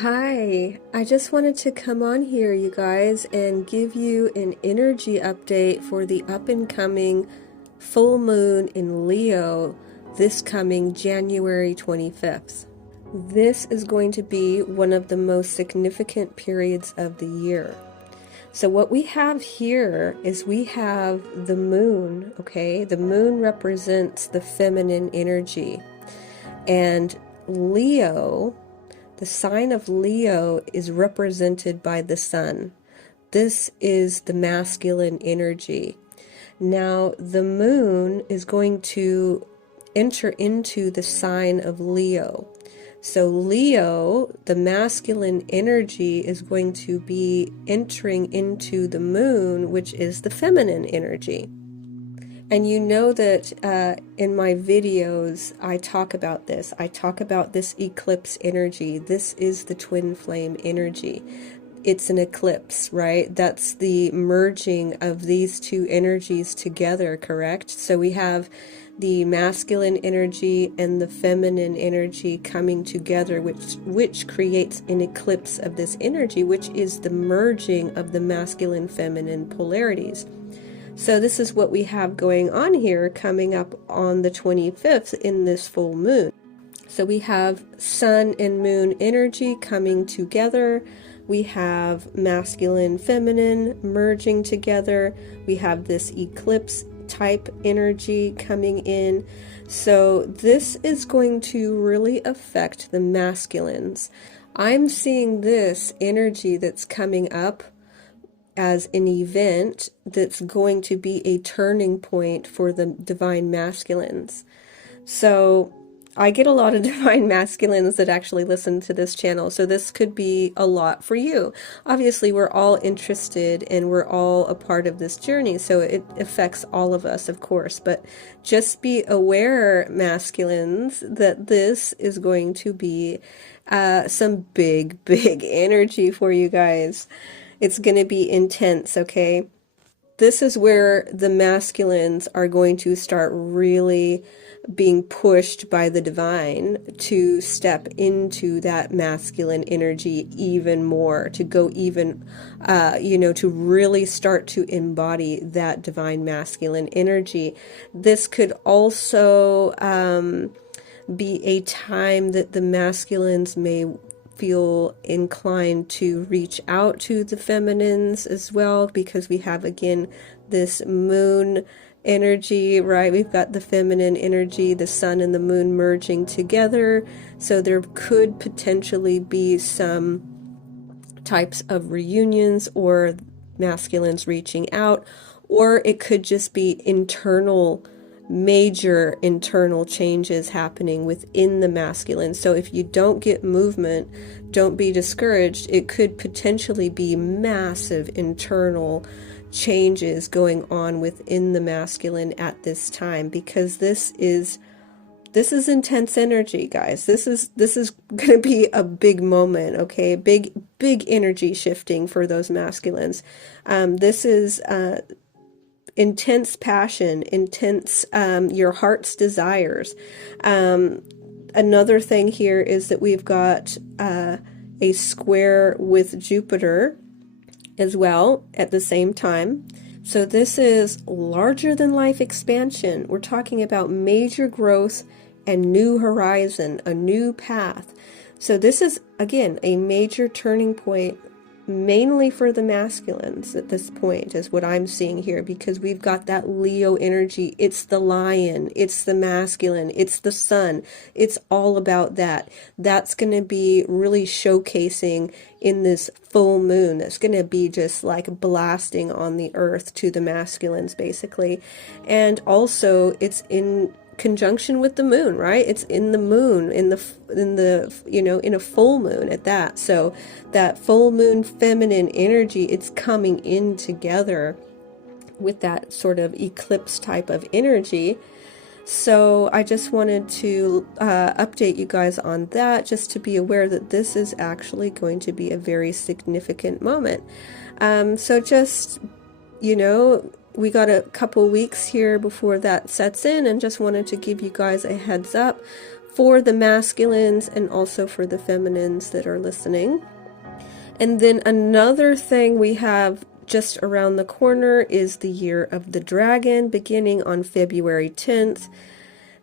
Hi, I just wanted to come on here, you guys, and give you an energy update for the up and coming full moon in Leo this coming January 25th. This is going to be one of the most significant periods of the year. So what we have here is we have the moon, okay? The moon represents the feminine energy. And Leo, the sign of Leo, is represented by the sun. This is the masculine energy. Now, the moon is going to enter into the sign of Leo. So Leo, the masculine energy, is going to be entering into the moon, which is the feminine energy. And you know that in my videos, I talk about this. I talk about this eclipse energy. This is the twin flame energy. It's an eclipse, right? That's the merging of these two energies together, correct? So we have the masculine energy and the feminine energy coming together, which creates an eclipse of this energy, which is the merging of the masculine feminine polarities. So this is what we have going on here coming up on the 25th in this full moon. So we have sun and moon energy coming together. We have masculine, feminine merging together. We have this eclipse type energy coming in. So this is going to really affect the masculines. I'm seeing this energy that's coming up as an event that's going to be a turning point for the divine masculines. So I get a lot of divine masculines that actually listen to this channel, so this could be a lot for you. Obviously, we're all interested and we're all a part of this journey, so it affects all of us, of course, but just be aware, masculines, that this is going to be some big energy for you guys. It's going to be intense, okay? This is where the masculines are going to start really being pushed by the divine to step into that masculine energy even more, to go even, to really start to embody that divine masculine energy. This could also be a time that the masculines may feel inclined to reach out to the feminines as well, because we have again this moon energy, right? We've got the feminine energy, the sun and the moon merging together, so there could potentially be some types of reunions or masculines reaching out, or it could just be major internal changes happening within the masculine. So if you don't get movement, don't be discouraged. It could potentially be massive internal changes going on within the masculine at this time, because this is intense energy, guys. This is going to be a big moment, okay? Big energy shifting for those masculines. This is intense passion, intense your heart's desires. Another thing here is that we've got a square with Jupiter as well at the same time. So this is larger than life expansion. We're talking about major growth and new horizon, a new path. So this is, again, a major turning point, mainly for the masculines at this point, is what I'm seeing here, because we've got that Leo energy. It's the lion, it's the masculine, it's the sun. It's all about that. That's going to be really showcasing in this full moon. That's going to be just like blasting on the earth to the masculines, basically. And also it's in conjunction with the moon, right? It's in the moon, in a full moon at that. So that full moon feminine energy, it's coming in together with that sort of eclipse type of energy. So I just wanted to update you guys on that, just to be aware that this is actually going to be a very significant moment. So just, we got a couple weeks here before that sets in, and just wanted to give you guys a heads up for the masculines and also for the feminines that are listening. And then another thing we have just around the corner is the Year of the Dragon, beginning on February 10th.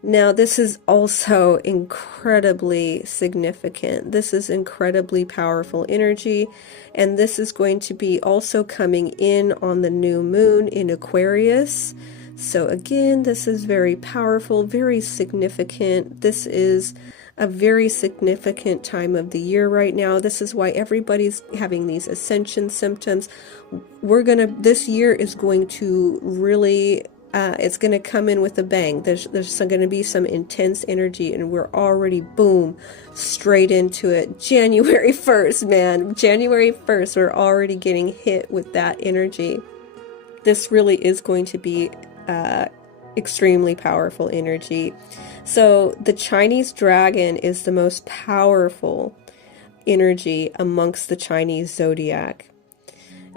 Now, this is also incredibly significant. This is incredibly powerful energy, and this is going to be also coming in on the new moon in Aquarius. So again, this is very powerful, very significant. This is a very significant time of the year right now. This is why everybody's having these ascension symptoms. This year is going to really, it's going to come in with a bang. There's going to be some intense energy, and we're already, boom, straight into it. January 1st, man. January 1st, we're already getting hit with that energy. This really is going to be extremely powerful energy. So the Chinese dragon is the most powerful energy amongst the Chinese zodiac.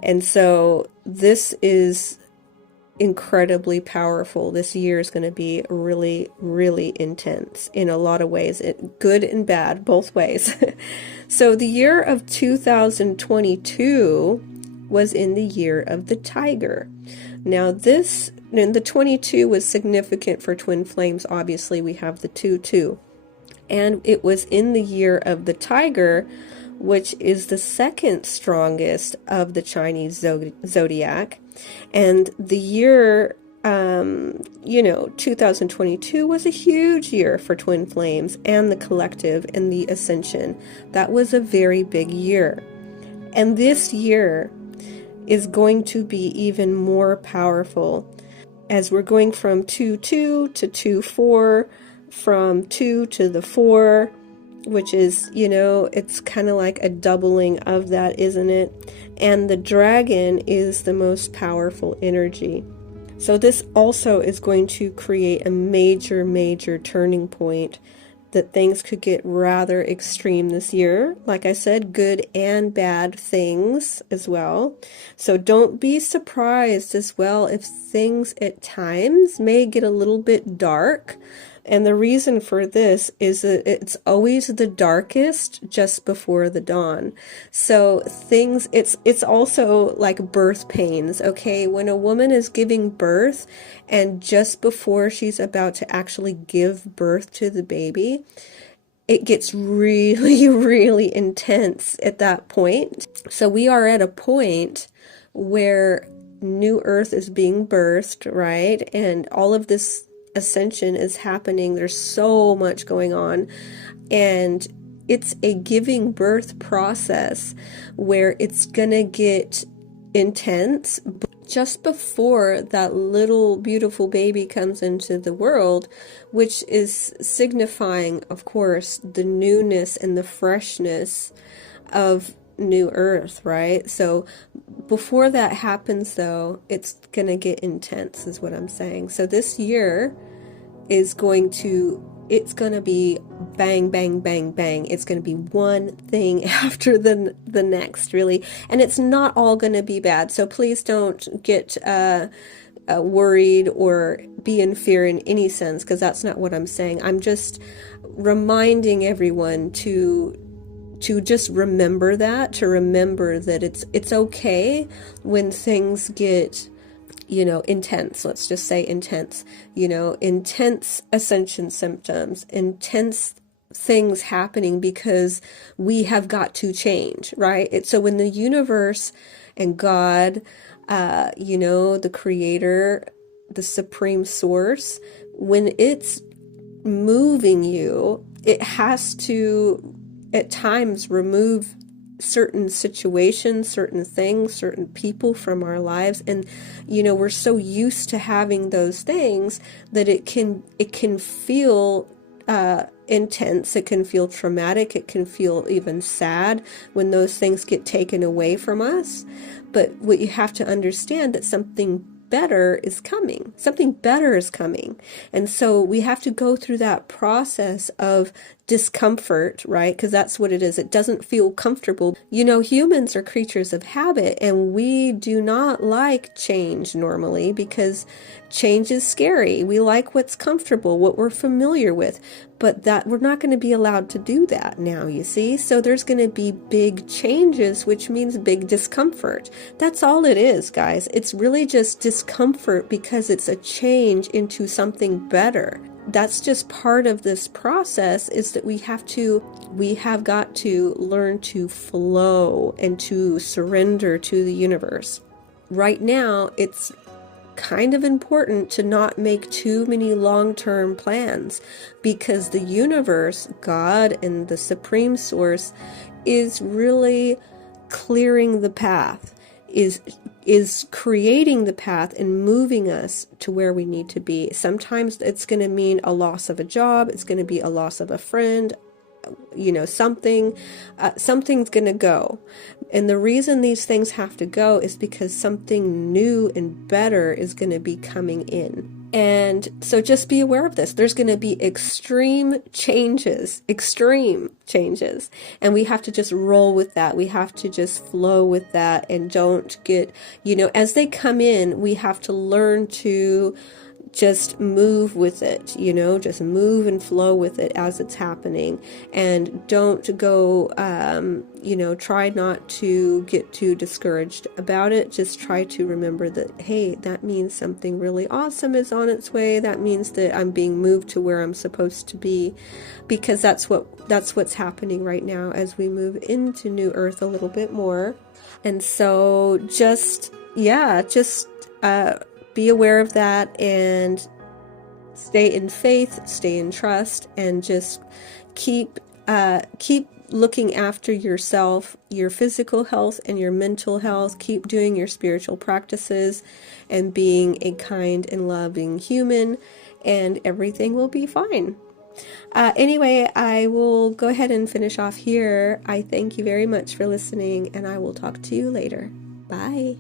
And so this is incredibly powerful. This year is going to be really, really intense in a lot of ways, good and bad, both ways. So the year of 2022 was in the year of the tiger. Now and the 22 was significant for twin flames. Obviously, we have the 2-2. And it was in the year of the tiger, which is the second strongest of the Chinese zodiac. And the year, 2022 was a huge year for twin flames and the collective and the ascension. That was a very big year. And this year is going to be even more powerful, as we're going from 2-2 to 2-4, from 2 to the 4, which is, it's kind of like a doubling of that, isn't it? And the dragon is the most powerful energy. So this also is going to create a major, major turning point, that things could get rather extreme this year. Like I said, good and bad things as well. So don't be surprised as well if things at times may get a little bit dark. And the reason for this is that it's always the darkest just before the dawn. So it's also like birth pains, okay? When a woman is giving birth and just before she's about to actually give birth to the baby, it gets really, really intense at that point. So we are at a point where new earth is being birthed, right? And all of this ascension is happening. There's so much going on, and it's a giving birth process where it's gonna get intense. Just before that little beautiful baby comes into the world, which is signifying, of course, the newness and the freshness of new earth, right? So before that happens, though, it's gonna get intense, is what I'm saying. So this year is it's gonna be bang, bang, bang, bang. It's gonna be one thing after the next, really. And it's not all gonna be bad. So please don't get worried or be in fear in any sense, because that's not what I'm saying. I'm just reminding everyone to just remember that it's okay when things get, intense. Let's just say intense, intense ascension symptoms, intense things happening, because we have got to change, right? So when the universe and God, the creator, the supreme source, when it's moving you, it has to at times remove certain situations, certain things, certain people from our lives. And, we're so used to having those things that it can feel intense. It can feel traumatic. It can feel even sad when those things get taken away from us. But what you have to understand, that something better is coming. Something better is coming. And so we have to go through that process of discomfort, right? Because that's what it is. It doesn't feel comfortable. Humans are creatures of habit, and we do not like change normally, because change is scary. We like what's comfortable, what we're familiar with. but that we're not going to be allowed to do that now, you see? So there's going to be big changes, which means big discomfort. That's all it is, guys. It's really just discomfort because it's a change into something better. That's just part of this process, is that we have got to learn to flow and to surrender to the universe. Right now, it's kind of important to not make too many long-term plans, because the universe, God and the Supreme Source, is really clearing the path, is creating the path and moving us to where we need to be. Sometimes it's going to mean a loss of a job, it's going to be a loss of a friend, something's going to go. And the reason these things have to go is because something new and better is going to be coming in. And so just be aware of this. There's going to be extreme changes, and we have to just roll with that. We have to just flow with that, and don't get, as they come in, we have to learn to just move with it, just move and flow with it as it's happening. And don't go, try not to get too discouraged about it. Just try to remember that, hey, that means something really awesome is on its way. That means that I'm being moved to where I'm supposed to be, because that's what's happening right now as we move into New Earth a little bit more. And so be aware of that, and stay in faith, stay in trust, and just keep looking after yourself, your physical health and your mental health. Keep doing your spiritual practices and being a kind and loving human, and everything will be fine. Anyway, I will go ahead and finish off here. I thank you very much for listening, and I will talk to you later. Bye.